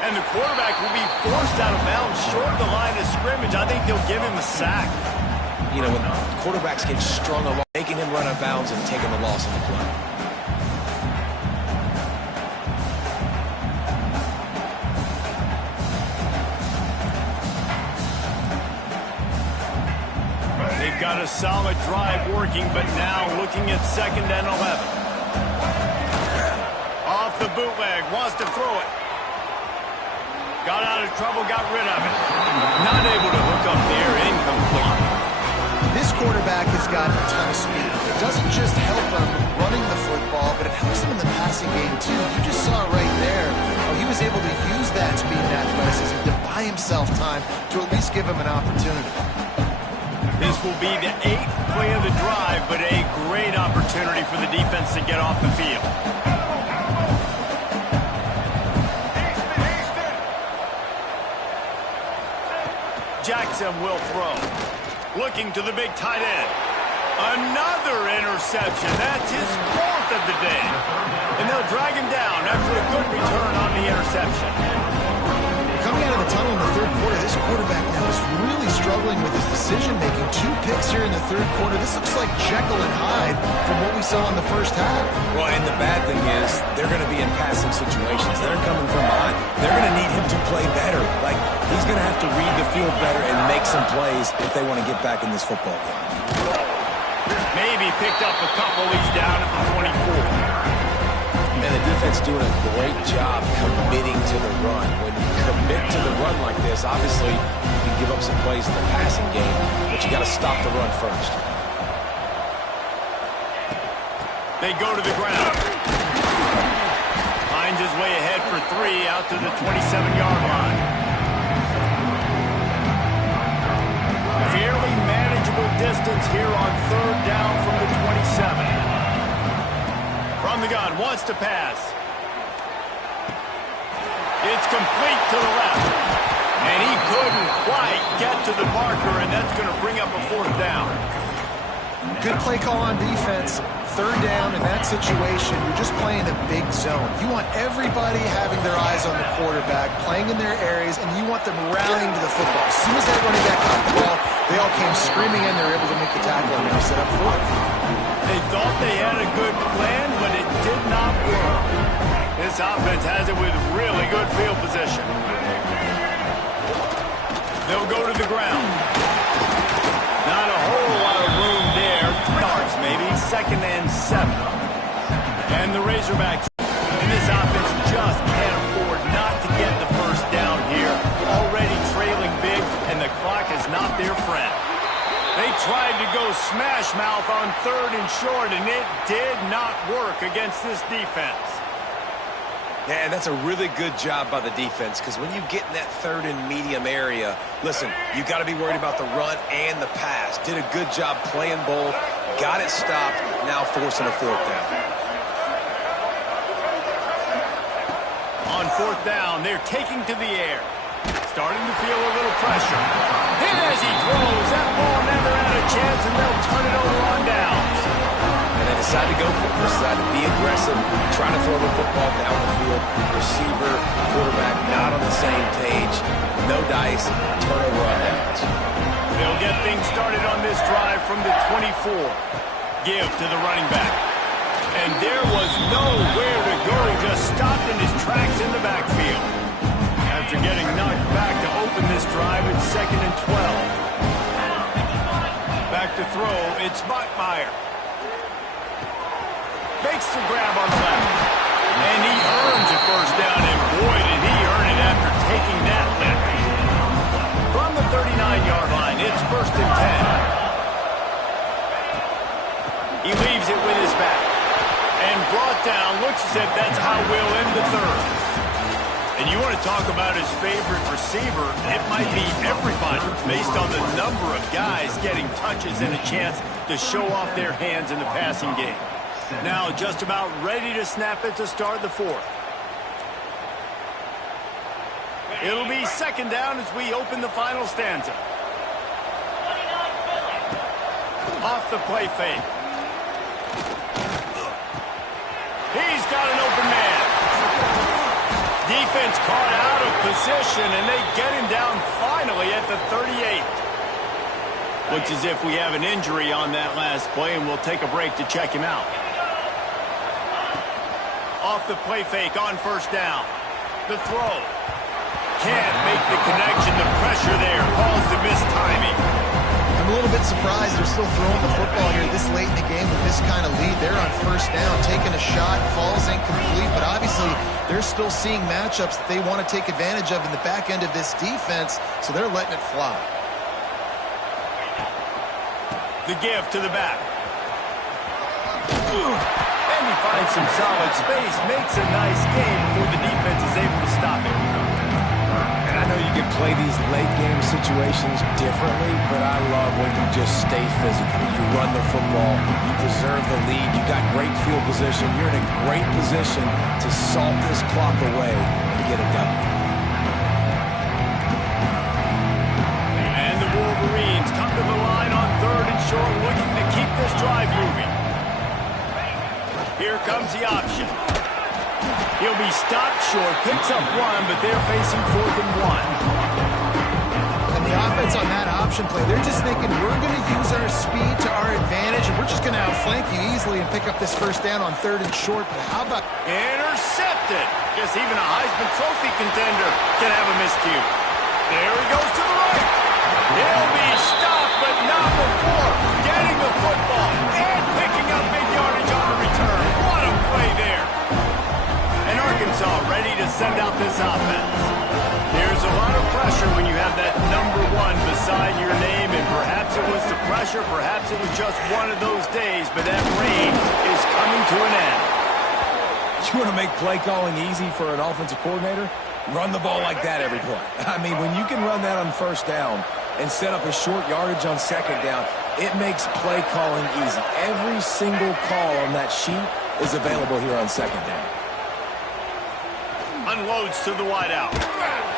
And the quarterback will be forced out of bounds short of the line of scrimmage. I think they'll give him a sack. When quarterbacks get strung along making him run out of bounds and taking the loss on the play. They've got a solid drive working, but now looking at 2nd and 11. Off the bootleg, wants to throw it. Got out of trouble, got rid of it. Not able to hook up there, incomplete. This quarterback has got a ton of speed. It doesn't just help him running the football, but it helps him in the passing game too. You just saw right there how he was able to use that speed and athleticism to buy himself time to at least give him an opportunity. This will be the 8th play of the drive, but a great opportunity for the defense to get off the field. Jackson will throw. Looking to the big tight end. Another interception. That's his 4th of the day. And they'll drag him down after a good return on the interception. Coming out of the tunnel in the 3rd quarter, this quarterback now is really struggling with his decision-making. 2 picks here in the 3rd quarter. This looks like Jekyll and Hyde from what we saw in the 1st half. Well, and the bad thing is they're going to be in passing situations. They're coming from behind. They're going to need him to play better. Like, he's going to have to read the field better and make some plays if they want to get back in this football game. Maybe picked up a couple. He's down at the 24. And the defense doing a great job committing to the run. When you commit to the run like this, obviously you can give up some plays in the passing game, but you got to stop the run first. They go to the ground. Finds his way ahead for 3 out to the 27-yard line. Fairly manageable distance here on 3rd down from the 27. From the gun, wants to pass. It's complete to the left. And he couldn't quite get to the marker, and that's going to bring up a 4th down. Good play call on defense. 3rd down in that situation, you're just playing a big zone. You want everybody having their eyes on the quarterback, playing in their areas, and you want them rallying to the football. As soon as that running back got the ball, they all came screaming in. They were able to make the tackle, and now set up 4th. They thought they had a good plan, but it did not work. This offense has it with really good field position. They'll go to the ground. Not a whole lot of room there. 3 yards maybe, 2nd and 7. And the Razorbacks in this offense just can't afford not to get the 1st down here. Already trailing big, and the clock is not their friend. They tried to go smash mouth on 3rd and short, and it did not work against this defense. Yeah, and that's a really good job by the defense, because when you get in that 3rd and medium area, listen, you got to be worried about the run and the pass. Did a good job playing both, got it stopped, now forcing a 4th down. On 4th down, they're taking to the air. Starting to feel a little pressure. Hit as he throws. That ball never had a chance, and they'll turn it over on downs. And they decide to go for it. They decide to be aggressive, trying to throw the football down the field. Receiver, quarterback, not on the same page. No dice, turnover on downs. They'll get things started on this drive from the 24. Give to the running back. And there was nowhere to go. Just stopped in his tracks in the backfield. After getting knocked back to open this drive, it's 2nd and 12. Back to throw, it's Bachmeier. Makes the grab on the left. And he earns a 1st down, and boy, did he earn it after taking that lift. From the 39-yard line, it's 1st and 10. He leaves it with his back. And brought down, looks as if that's how we'll end the 3rd. And you want to talk about his favorite receiver, it might be everybody based on the number of guys getting touches and a chance to show off their hands in the passing game. Now just about ready to snap it to start the 4th. It'll be 2nd down as we open the final stanza. Off the play fake. He's got an open man. Defense caught out of position, and they get him down finally at the 38. Looks as if we have an injury on that last play, and we'll take a break to check him out. Off the play fake on first down. The throw. Can't make the connection. The pressure there caused the missed timing. I'm a little bit surprised they're still throwing the football here this late in the game with this kind of lead. They're on first down, taking a shot, falls incomplete, but obviously they're still seeing matchups that they want to take advantage of in the back end of this defense, so they're letting it fly. The give to the back. And he finds some solid space, makes a nice game before the defense is able to stop it. And I know you can play these late game situations differently, but I love when you just stay physical. You run the football, you preserve the lead, you got great field position, you're in a great position to salt this clock away and get it done. And the Wolverines come to the line on third and short, looking to keep this drive moving. Here comes the option. He'll be stopped short, picks up one, but they're facing 4th and 1. And the offense on that option play, they're just thinking, we're going to use our speed to our advantage, and we're just going to outflank you easily and pick up this first down on 3rd and short. But how about... Intercepted. Guess even a Heisman Trophy contender can have a miscue. There he goes to the right. He'll be stopped, but not before getting the football and picking up big yardage on the return. What a play there. And Arkansas ready to send out this offense. There's a lot of pressure when you have that number 1 beside your name, and perhaps it was the pressure, perhaps it was just one of those days, but that reign is coming to an end. You want to make play calling easy for an offensive coordinator? Run the ball like that every play. I mean, when you can run that on first down and set up a short yardage on second down, it makes play calling easy. Every single call on that sheet is available here on second down. Unloads to the wideout.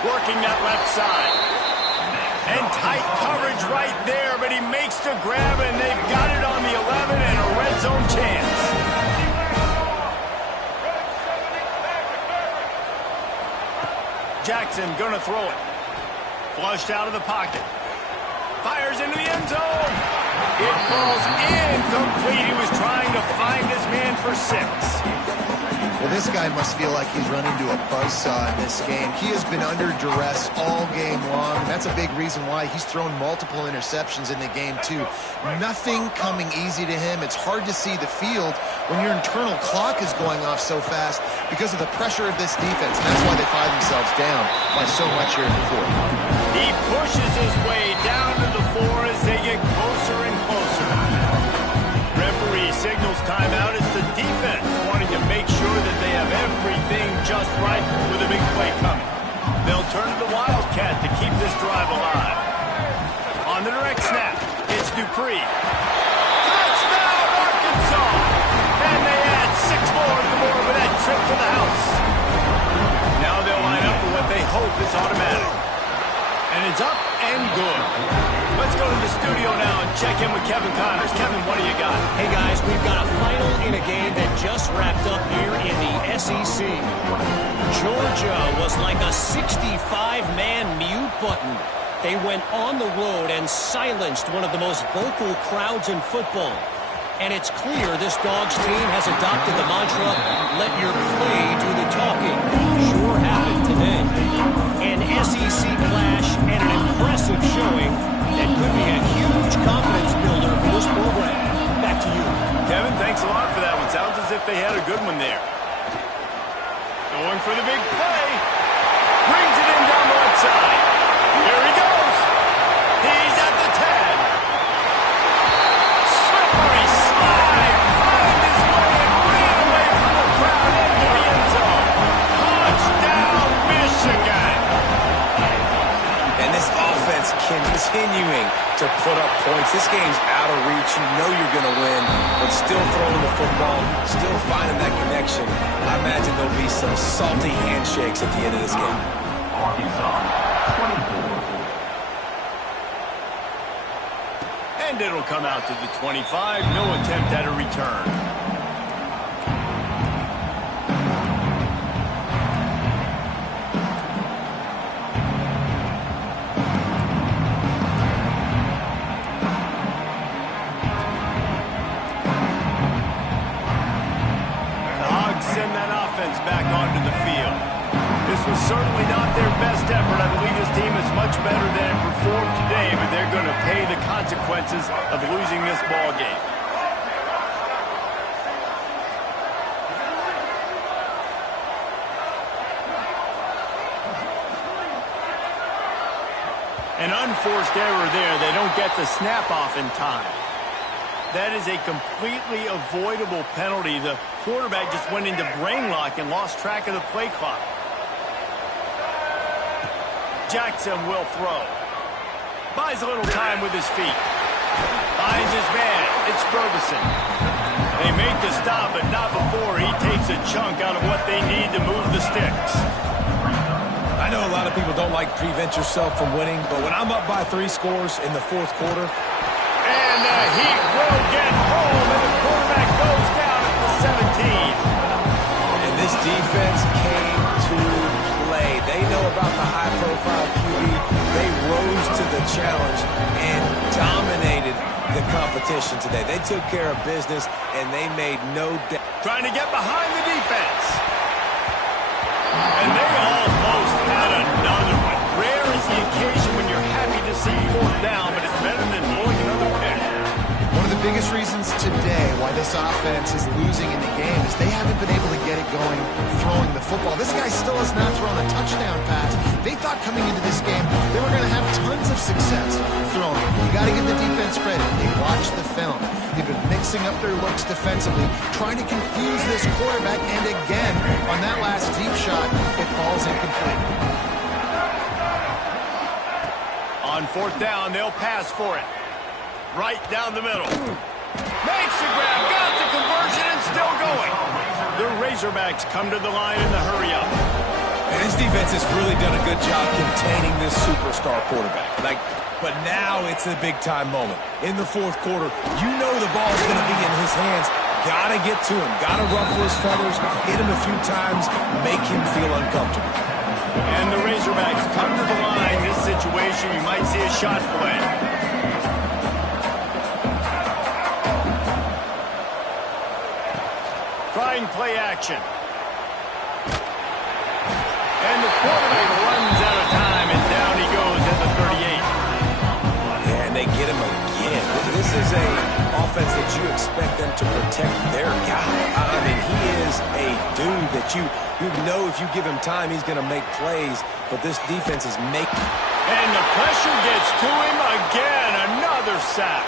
Working that left side. And tight coverage right there, but he makes the grab, and they've got it on the 11 and a red zone chance. Jackson gonna throw it. Flushed out of the pocket. Fires into the end zone. It falls incomplete. He was trying to find his man for 6. Well, this guy must feel like he's run into a buzzsaw in this game. He has been under duress all game long, and that's a big reason why he's thrown multiple interceptions in the game, too. Nothing coming easy to him. It's hard to see the field when your internal clock is going off so fast because of the pressure of this defense, and that's why they find themselves down by so much here in the 4th. He pushes his way down to the 4 as they get closer and closer. Referee signals timeout. It's the defense wanting to make sure that they have everything just right with a big play coming. They'll turn to the Wildcat to keep this drive alive. On the direct snap, it's Dupree. Touchdown, Arkansas! And they add 6 more to the board with that trip to the house. Now they'll line up for what they hope is automatic. And it's up and good. Let's go to the studio now and check in with Kevin Connors. Kevin, what do you got? Hey, guys, we've got a final in a game that just wrapped up here in the SEC. Georgia was like a 65-man mute button. They went on the road and silenced one of the most vocal crowds in football. And it's clear this Dogs team has adopted the mantra, let your play do the talking. Sure happened today. An SEC clash and an impressive showing that could be a huge confidence builder for this program. Back to you. Kevin, thanks a lot for that one. Sounds as if they had a good one there. Going for the big play. Brings it in down the left side. Here he goes. He's at the 10. Slippery slide. Find his way and ran away from the crowd into the end zone. Touchdown, Michigan. And this offense continuing to put up points. This game's out of reach. You know you're going to win, but still throwing the football, still finding that connection. I imagine there'll be some salty handshakes at the end of this game. And it'll come out to the 25. No attempt at a return. was certainly not their best effort. I believe this team is much better than it performed today, but they're going to pay the consequences of losing this ball game. An unforced error there. They don't get the snap off in time. That is a completely avoidable penalty. The quarterback just went into brain lock and lost track of the play clock. Jackson will throw. Buys a little time with his feet. Finds his man. It's Ferguson. They make the stop, but not before he takes a chunk out of what they need to move the sticks. I know a lot of people don't like prevent yourself from winning, but when I'm up by 3 scores in the fourth quarter. And the Heat will get home, and the quarterback goes down at the 17. And this defense came to play. They know about the high-profile QB. They rose to the challenge and dominated the competition today. They took care of business, and they made no doubt. Trying to get behind the defense. And they almost had another one. Rare is the occasion when you're happy to see 4th down, but it's better than blowing another pick. One of the biggest reasons today why this offense is losing in the game is they haven't been able to get it going throwing the football. This guy still has not thrown a touchdown pass. They thought coming into this game they were going to have tons of success throwing. You got to give the defense credit. They watched the film. They've been mixing up their looks defensively, trying to confuse this quarterback, and again, on that last deep shot, it falls incomplete. On 4th down, they'll pass for it. Right down the middle. Makes the grab, got the conversion, and still going. The Razorbacks come to the line in the hurry-up. And this defense has really done a good job containing this superstar quarterback. But now it's a big-time moment. In the fourth quarter, you know the ball's going to be in his hands. Got to get to him. Got to ruffle his feathers, hit him a few times, make him feel uncomfortable. And the Razorbacks come to the line. This situation, you might see a shot play. Trying play action. And the quarterback runs out of time, and down he goes at the 38. And they get him again. This is a offense that you expect them to protect their guy. I mean, he is a dude that you know if you give him time, he's going to make plays. But this defense is making. And the pressure gets to him again. Another sack.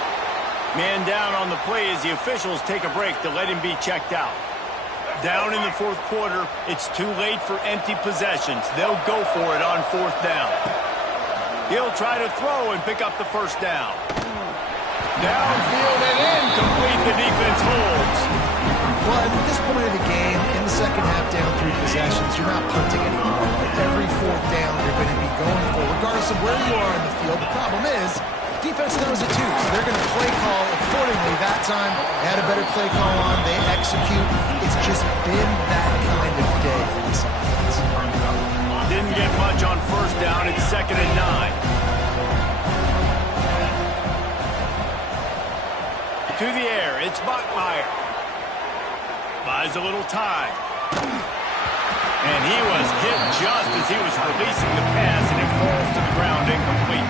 Man down on the play as the officials take a break to let him be checked out. Down in the fourth quarter, it's too late for empty possessions. They'll go for it on 4th down. He'll try to throw and pick up the 1st down. Downfield and incomplete. The defense holds. Well, at this point of the game, in the second half, down 3 possessions, you're not punting anymore. Every 4th down you're going to be going for, regardless of where you are in the field. The problem is, defense knows it too, so they're going to play call accordingly. That time, they had a better play call on. They execute. It's just been that kind of day for this offense. Didn't get much on 1st down. It's 2nd and 9. To the air, it's Bachmeier. Buys a little time. And he was hit just as he was releasing the pass, and it falls to the ground incomplete.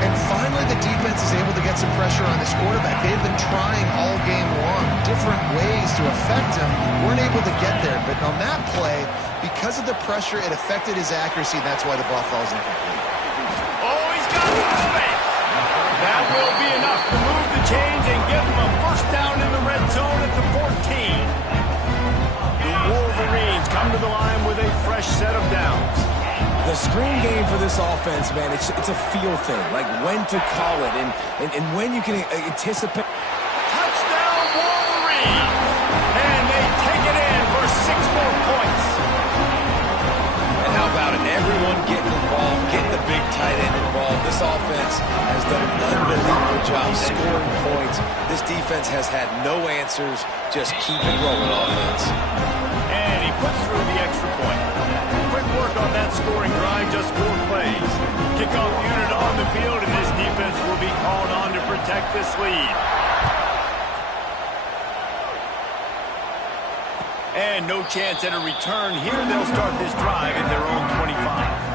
And finally, the defense is able to get some pressure on this quarterback. They've been trying all game long, different ways to affect him. Weren't able to get there. But on that play, because of the pressure, it affected his accuracy. That's why the ball falls incomplete. Oh, he's got some space. That will be enough to move the chains and give him a 1st down in the red zone at the 14. The Wolverines come to the line with a fresh set of downs. The screen game for this offense, man, it's a feel thing, like when to call it and when you can anticipate. Touchdown, Wolverines! And they take it in for 6 more points. And how about it? Everyone getting involved, getting the big tight end involved. This offense has done an unbelievable job scoring points. This defense has had no answers. Just keep it rolling, offense. And he puts through the extra point. Quick work on that scoring drive, just 4 plays. Kickoff unit on the field, and this defense will be called on to protect this lead. And no chance at a return here. They'll start this drive at their own 25.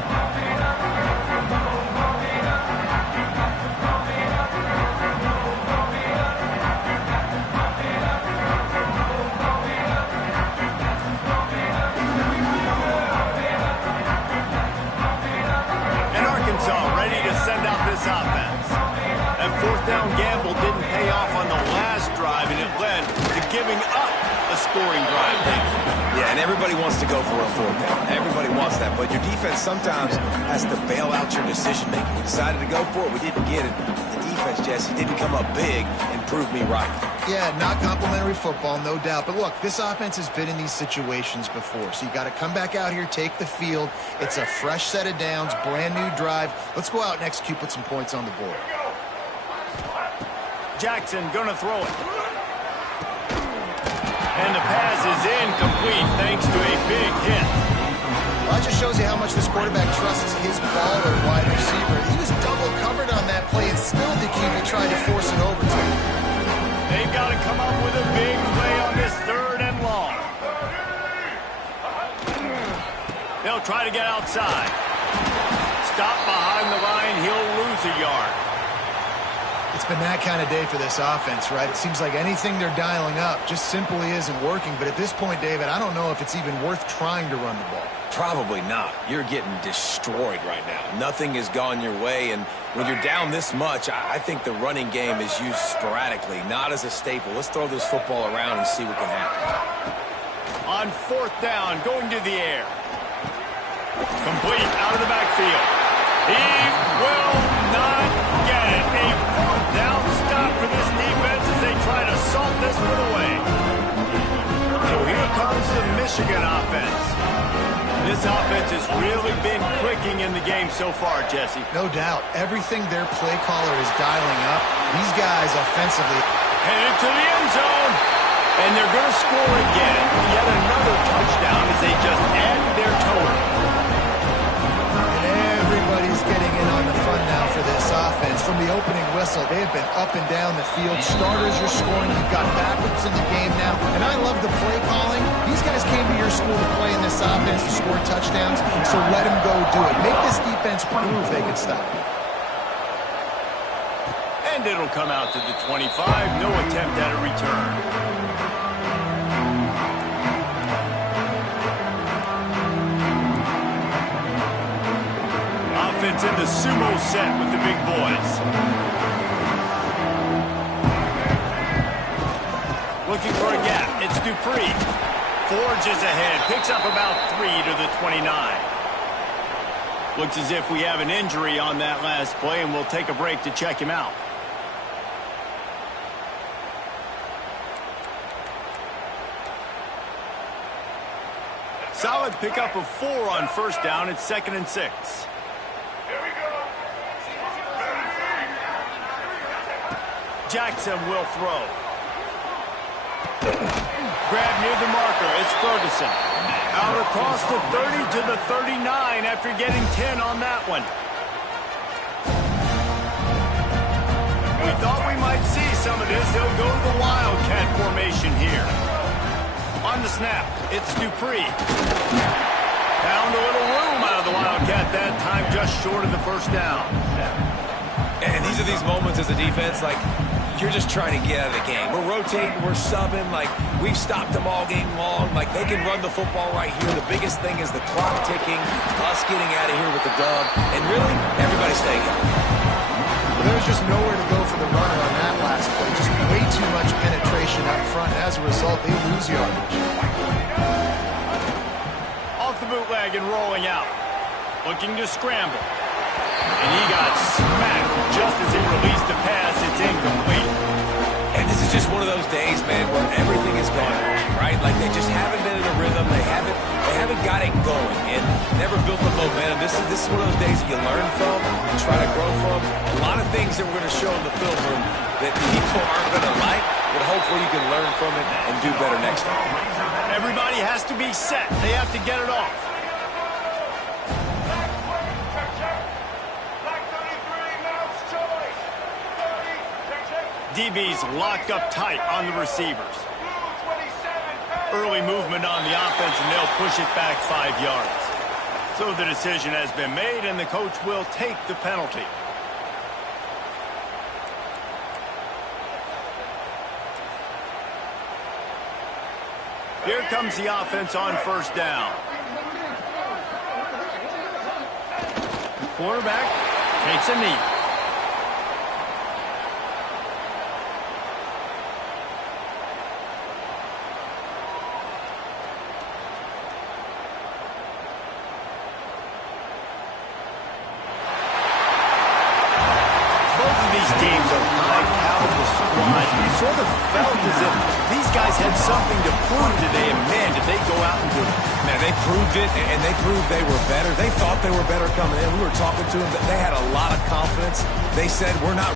Offense. That fourth down gamble didn't pay off on the last drive, and it led to giving up a scoring drive. Yeah, and everybody wants to go for a fourth down. Everybody wants that, but your defense sometimes has to bail out your decision-making. We decided to go for it. We didn't get it. The defense, Jesse, didn't come up big and prove me right. Yeah, not complimentary football, no doubt. But look, this offense has been in these situations before, so you got to come back out here, take the field. It's a fresh set of downs, brand new drive. Let's go out and execute, put some points on the board. Jackson gonna throw it. And the pass is incomplete thanks to a big hit. Well, that just shows you how much this quarterback trusts his baller wide receiver. He was double covered on that play, and still the QB tried to force it over to him. They've got to come up with a big play on this 3rd and long. They'll try to get outside. Stop behind the line. He'll lose a yard. It's been that kind of day for this offense, right? It seems like anything they're dialing up just simply isn't working. But at this point, David, I don't know if it's even worth trying to run the ball. Probably not. You're getting destroyed right now. Nothing has gone your way, and when you're down this much, I think the running game is used sporadically, not as a staple. Let's throw this football around and see what can happen. On 4th down, going to the air. Complete out of the backfield. He will not get it. A 4th down stop for this defense as they try to salt this one away. So here comes the Michigan offense. This offense has really been clicking in the game so far, Jesse. No doubt. Everything their play caller is dialing up, these guys offensively. Headed to the end zone. And they're going to score again. Yet another touchdown as they just add their total. And everybody's getting in on the fun now for this offense. From the opening whistle, they have been up and down the field. Starters are scoring. You've got backups in the game now. And I love the play calling. These guys came to your school to play in this offense to score touchdowns, so let them go do it. Make this defense prove they can stop it. And it'll come out to the 25. No attempt at a return. Offense in the sumo set with the big boys. Looking for a gap. It's Dupree. Forges ahead. Picks up about 3 to the 29. Looks as if we have an injury on that last play, and we'll take a break to check him out. Solid pickup of 4 on 1st down. It's 2nd and 6. Jackson will throw. Grab near the marker. It's Ferguson. Out across the 30 to the 39 after getting 10 on that one. We thought we might see some of this. They'll go to the Wildcat formation here. On the snap, it's Dupree. Found a little room out of the Wildcat that time, just short of the 1st down. And these are these moments as a defense, like, you're just trying to get out of the game. We're rotating, we're subbing, like, we've stopped them all game long. Like, they can run the football right here. The biggest thing is the clock ticking, us getting out of here with the dub, and really, everybody staying healthy. Well, there's just nowhere to go for the runner on that last play. Just way too much penetration up front. As a result, they lose yardage. Off the bootleg and rolling out. Looking to scramble. And he got smacked just as he released the pass. It's incomplete. And this is just one of those days, man, where everything is gone wrong, right? Like, they just haven't been in a rhythm. They haven't got it going and never built the momentum. This is one of those days that you learn from, you try to grow from. A lot of things that we're going to show in the film room that people aren't going to like, but hopefully you can learn from it and do better next time. Everybody has to be set. They have to get it off. DB's locked up tight on the receivers. Early movement on the offense, and they'll push it back 5 yards. So the decision has been made, and the coach will take the penalty. Here comes the offense on first down. The quarterback takes a knee. Both of these teams are high-caliber squads. You sort of felt as if these guys had something to prove today, and man, did they go out and do it. Man, they proved it, and they proved they were better. They thought they were better coming in. We were talking to them. They had a lot of confidence. They said, we're not